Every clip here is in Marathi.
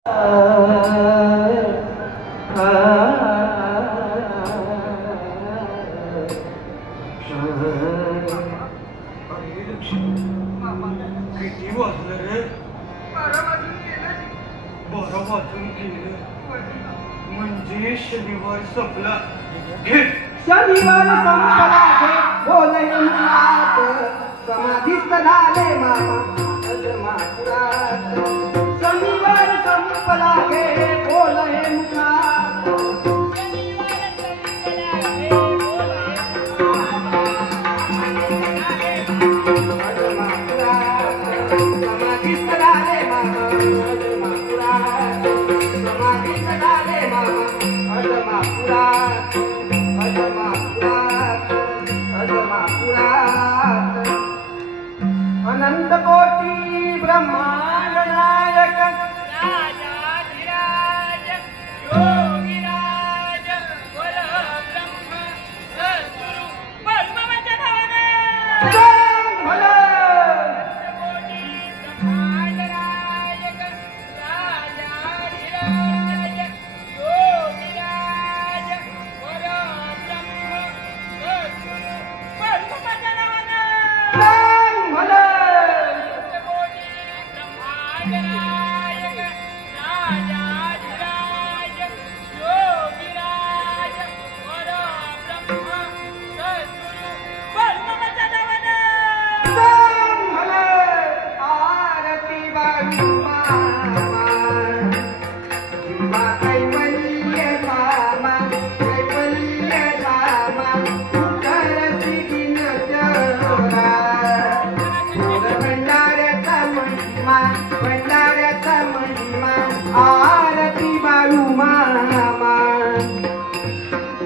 किती वाजलं रे? 12 वाजून गेले. 12 वाजून गेले म्हणजे शनिवार संपला. शनिवार संपला घे बोले मुलात समाधीस्त झाले मामा अजमापुरात. शनिवार संपला घे बोले मुलात समाधीस्त झाले मामा अजमापुरात. समाधीस्त झाले मामा अजमापुरात. अनंत कोटी ब्रह्मांड नायक राजाधिराज योगिराज परब्रह्म सद्गुरु परमवचनवान कोटी ब्रह्मांड नायक राजाधिराज योगिराज परब्रह्म सद्गुरु परमवचनवान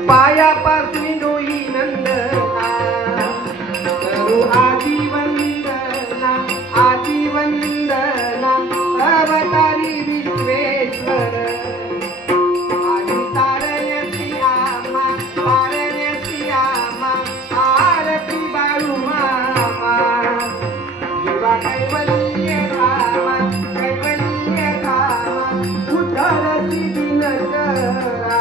पायापासून डोई नंदना करू आदि वंदना अवतारी विश्वेश्वर आदि तारण्याची आमा आरती बाळू मामा देवा कैवल्य धामा उद्धरती दिनकरा.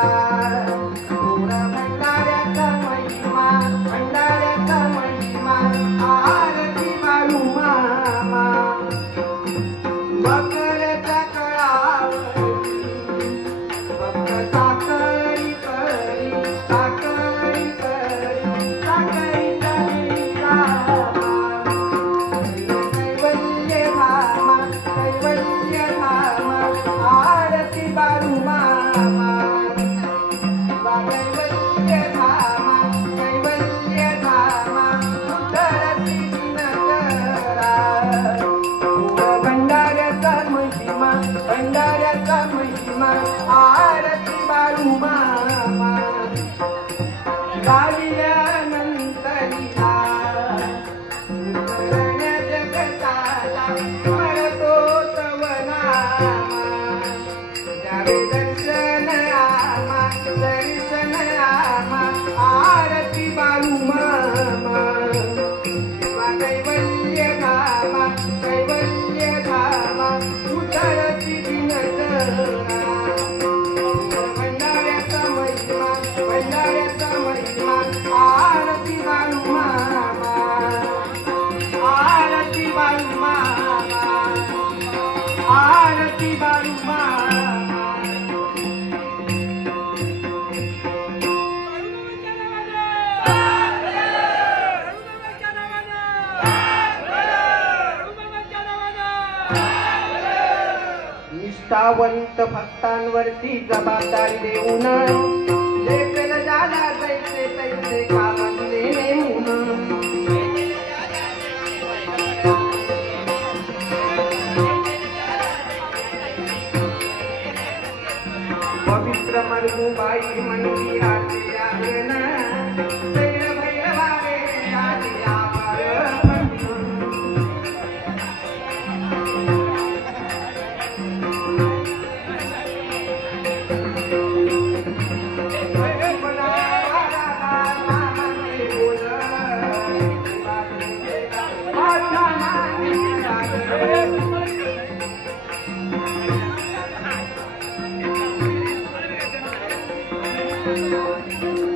आरती बाळू मामा गाविल्यानंतरिला जगताला स्मरतो तव नामा. द्यावे दर्शन आमा आरती बाळू मामा. कैवल्य धामा उतरती दिनकरा. आरती बाळू मामा आरती बाळू मामा आरती बाळू मामा. निष्ठावंत भक्तांवरती जबाबदारी देऊन लेपेल झाला जैसे तैसे काम दिले नेमून. पवित्र मरगुबाई मंदिराचे आंगण जैन भैरवारे झाले आभार म्हणून. Thank you.